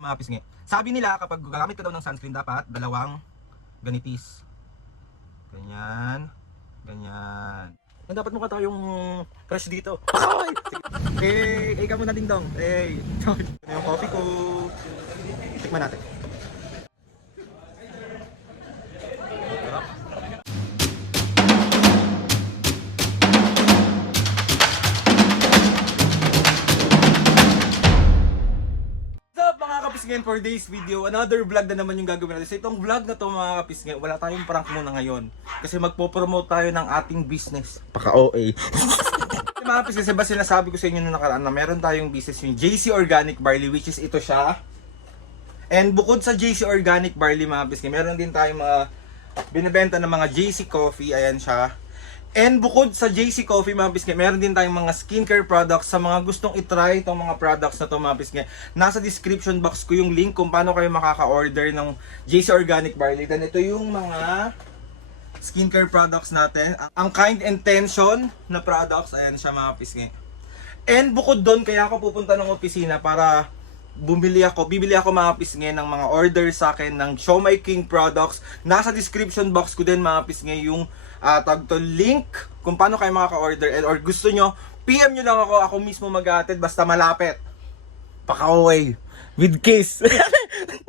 Mga pisngi. Sabi nila kapag gagamit ka daw ng sunscreen dapat dalawang ganitis. Ganyan. Ganyan. And dapat mukha tayong crush dito. Ikaw muna ding dong. Ito yung coffee ko. Tikman natin. Ngayon for today's video, another vlog na naman yung gagawin natin. So itong vlog na to mga kapisngi, wala tayong prank muna ngayon. Kasi magpo-promote tayo ng ating business. Paka-OA. Mga kapisngi, kasi ba sinasabi ko sa inyo nung nakaraan na meron tayong business yung JC Organic Barley, which is ito siya. And bukod sa JC Organic Barley mga kapisngi, meron din tayong mga binibenta ng mga JC Coffee. Ayan siya. And bukod sa JC Coffee mga pisngi, meron din tayong mga skincare products. Sa mga gustong itry itong mga products na to mga pisngi, nasa description box ko yung link kung paano kayo makaka-order ng JC Organic Barley. Then ito yung mga skincare products natin. Ang Kind Intention na products, ayan siya mga pisngi. And bukod doon, kaya ako pupunta ng opisina para bibili ako mga pisngi ng mga order sa akin ng Siomai King products. Nasa description box ko din mga pisngi yung tag to link kung paano kayo makaka-order, or gusto nyo, PM nyo lang ako mismo mag-aatid basta malapit. Paka-away with kiss.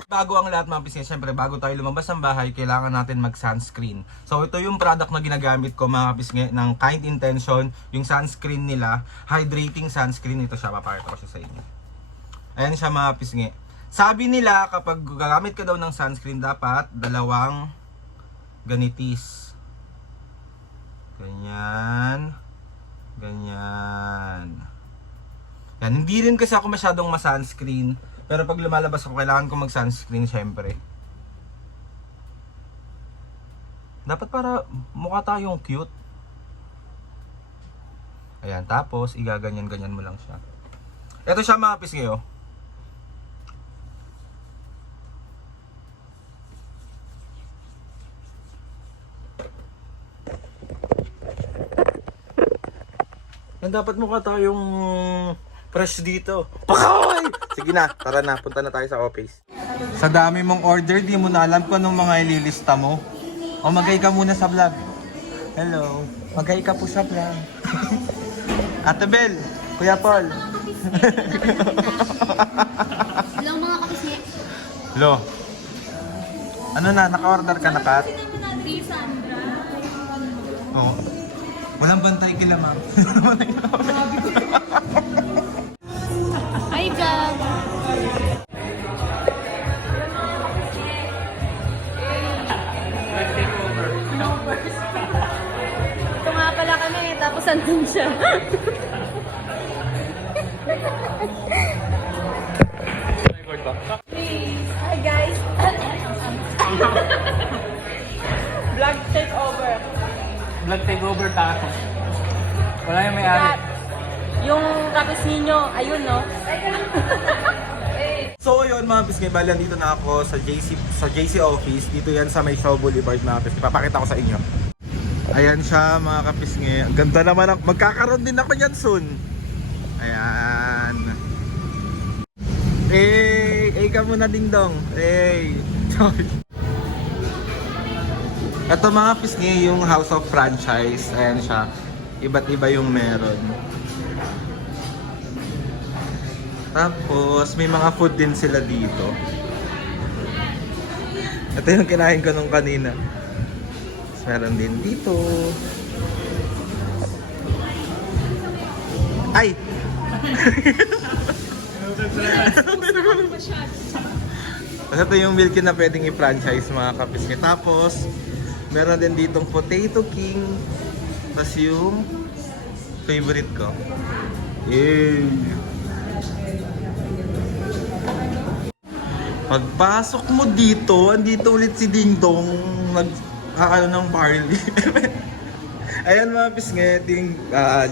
Bago ang lahat mga pisngi, syempre bago tayo lumabas ng bahay, kailangan natin mag-sunscreen. So ito yung product na ginagamit ko mga pisngi ng Kind Intention, yung sunscreen nila, hydrating sunscreen. Ito siya, papakita ko siya sa inyo. Ayan siya mga pisngi. Sabi nila kapag gagamit ka daw ng sunscreen dapat dalawang ganitis. Ganyan. Ganyan. Yan, hindi rin kasi ako masyadong ma-sunscreen. Pero pag lumalabas ako, kailangan ko mag-sunscreen syempre. Dapat para mukha tayong cute. Ayan, tapos igaganyan-ganyan mo lang siya. Ito siya mga pisngi, oh. Yan, dapat mukha tayong fresh dito. Pakaway! Sige na, tara na, punta na tayo sa office. Sa dami mong order, di mo na alam kung anong mga ililista mo. O magay ka muna sa vlog. Hello, magay ka po sa vlog. Ate Bel, Kuya Paul. Hello mga kapisngi. Hello. Ano na, naka-order ka na, Kat? Oo. Walang bantay kila ma'am. Hi vlog! Ito nga pala kami, tapos andun siya. Hi guys! Vlog takeover. Vlog takeover tayo. Wala yung may-ari. Yung kapisngi nyo, ayun no? So yun mga pisngi, bali dito na ako sa JC office. Dito yan sa may Shaw Boulevard mga pisngi. Papakita ko sa inyo. Ayan siya mga kapisngi. Ang ganda naman. Magkakaroon din ako yan soon. Ayan. Ka muna ding dong. Ito mga pisngi yung House of Franchise. Ayan siya. Iba't iba yung meron. Tapos may mga food din sila dito. Ito yung kinain ko nung kanina. Tapos meron din dito. Ay! Tapos ito yung milky na pwedeng i-franchise mga kapisngi. Tapos meron din ditong Potato King. Tapos yung favorite ko. Pagpasok mo dito, andito ulit si Ding Dong nag-aano ng barley. Ayan mga pisngi, ito yung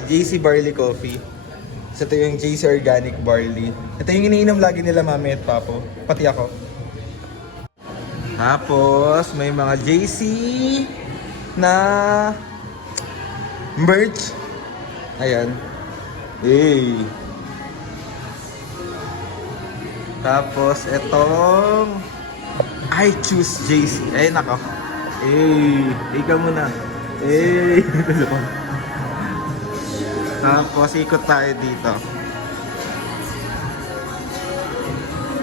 JC Barley Coffee. So ito yung JC Organic Barley. Ito yung iniinom lagi nila mami at papo. Pati ako. Tapos may mga JC na merch. Ayan. Tapos, itong I choose JC. Eh, nako. Ikaw muna. Tapos, ikot tayo dito.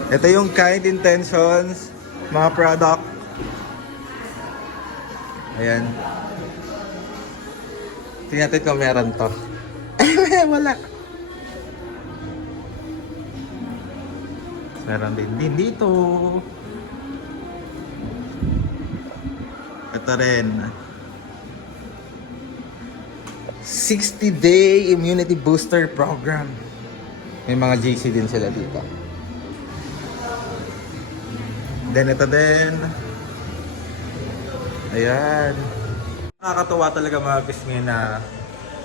Ito yung Kind Intentions, mga product. Ayan. Tingnan natin kung meron to. Wala. Meron din dito. Ito rin. 60-day immunity booster program. May mga JC din sila dito. Then ito din. Ayan. Nakakatawa talaga mga pisngi na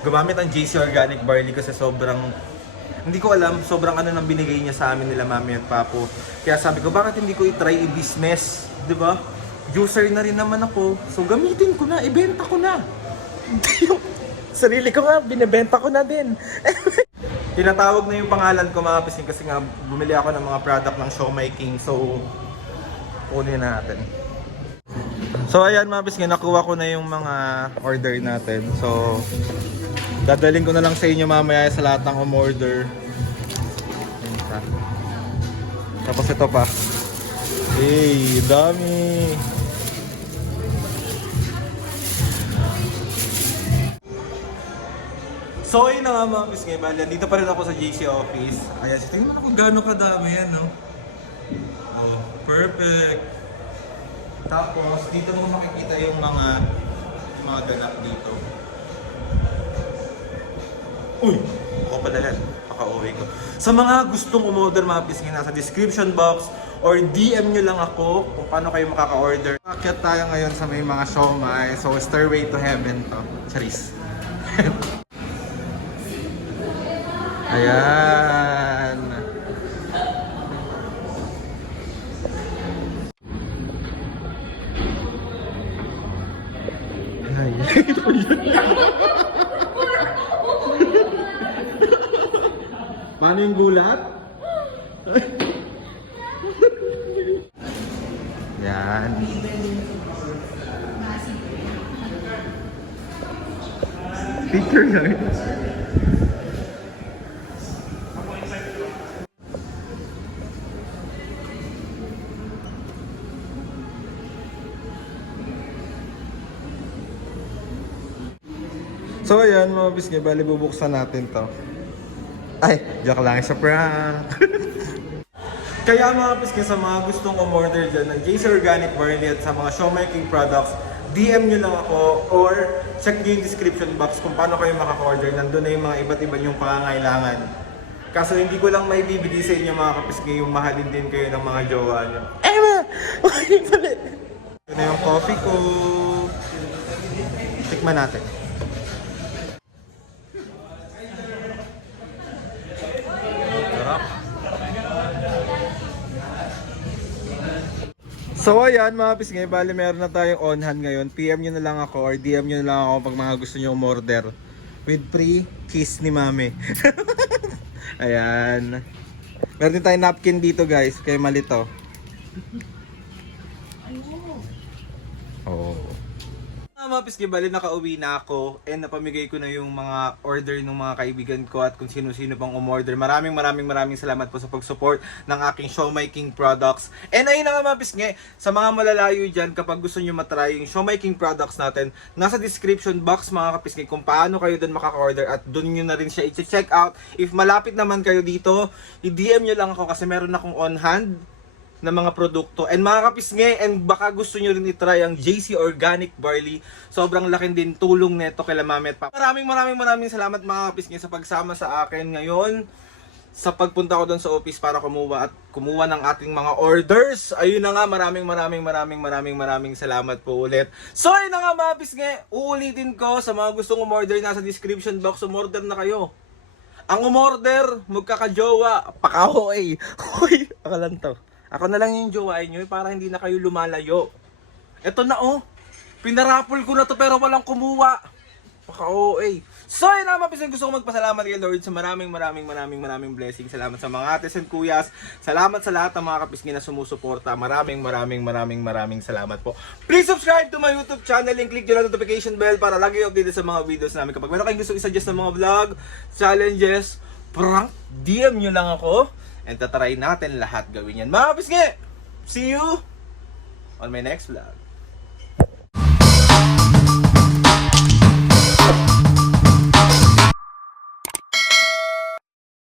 gumamit ang JC Organic Barley kasi sobrang, hindi ko alam, sobrang ano nang binigay niya sa amin nila mami at papo. Kaya sabi ko, bakit hindi ko i-try i-business? Diba? User na rin naman ako. So gamitin ko na, ibenta ko na. Yung sarili ko nga, binibenta ko na din. Tinatawag na yung pangalan ko mga pisngi kasi nga bumili ako ng mga product ng Siomai King. So, kunin natin. So ayan mga pisngi, nakuha ko na yung mga order natin. So, dadaling ko na lang sa inyo mamaya sa lahat ng umorder. Tapos ito pa. Dami! So ayun na nga mga pisngi, bali, dito pa rin ako sa JC office. Ayan, tingnan mo kung gaano kadami yan, no? Oh, perfect! Tapos, dito mo makikita yung mga ganap dito. Uy! Ako pala yan. Paka-uwi ko. Sa mga gustong umorder mga pisngi, nasa description box or DM nyo lang ako kung paano kayo makaka-order. Akyat tayo ngayon sa may mga siomai. So, Stairway to Heaven to. Charis. Ayan. Paano yung gulat? Yan. Picture yan. So ayan mga bisngi, bali bubuksan natin to. Ay, joke lang, sa prank. Kaya mga bisngi, sa mga gustong umorder dyan ng JC Organic Barley at sa mga Siomai King products, DM nyo lang ako or check nyo yung description box kung paano kayo makaka-order. Nandun na yung mga iba't iba yung pangangailangan. Kaso hindi ko lang may bibigay sa inyo mga kapisngi, yung mahalin din kayo ng mga jowa nyo. Ito na yung coffee ko. Tikman natin. So ayan mga pisngi, bali meron na tayong on hand ngayon. PM nyo na lang ako or DM nyo na lang ako pag mga gusto nyo umorder. With free kiss ni mami. Ayan. Meron din tayong napkin dito guys, kay Malito. Oh. Mga pisngi, bali nakauwi na ako and napamigay ko na yung mga order ng mga kaibigan ko at kung sino-sino pang umorder. Maraming salamat po sa pag-support ng aking Siomai King products. And ayun na nga mga pisngi, sa mga malalayo dyan, kapag gusto nyo matry yung Siomai King products natin, nasa description box mga kapisngi kung paano kayo doon makaka-order at doon nyo na rin siya i-check out. If malapit naman kayo dito, i-DM nyo lang ako kasi meron akong on hand na mga produkto. And mga kapisngi, and baka gusto nyo rin itry ang JC Organic Barley. Sobrang laking din tulong neto kay Mami at Papa. Maraming salamat mga kapisngi sa pagsama sa akin ngayon sa pagpunta ko doon sa office para kumuha ng ating mga orders. Ayun na nga, maraming salamat po ulit. So ayun na nga mga kapisngi, uulitin ko sa mga gustong umorder, nasa description box, umorder na kayo. Ang umorder, magkakajowa, pakahoy. Hoy, akalan to. Ako na lang yung jowain nyo para hindi na kayo lumalayo. Eto na oh. Pinarapol ko na to pero walang kumuha. Paka-OA. So, yun na mga pisngi. Gusto ko magpasalamat kay Lord sa maraming blessings. Salamat sa mga ates and kuyas. Salamat sa lahat ng mga kapisngi na sumusuporta. Maraming salamat po. Please subscribe to my YouTube channel and click yung notification bell para lagi updated sa mga videos namin. Kapag meron kayong gusto i-suggest ng mga vlog, challenges, prank, DM nyo lang ako. And tatry natin lahat gawin yan. Mga pisngi, see you on my next vlog.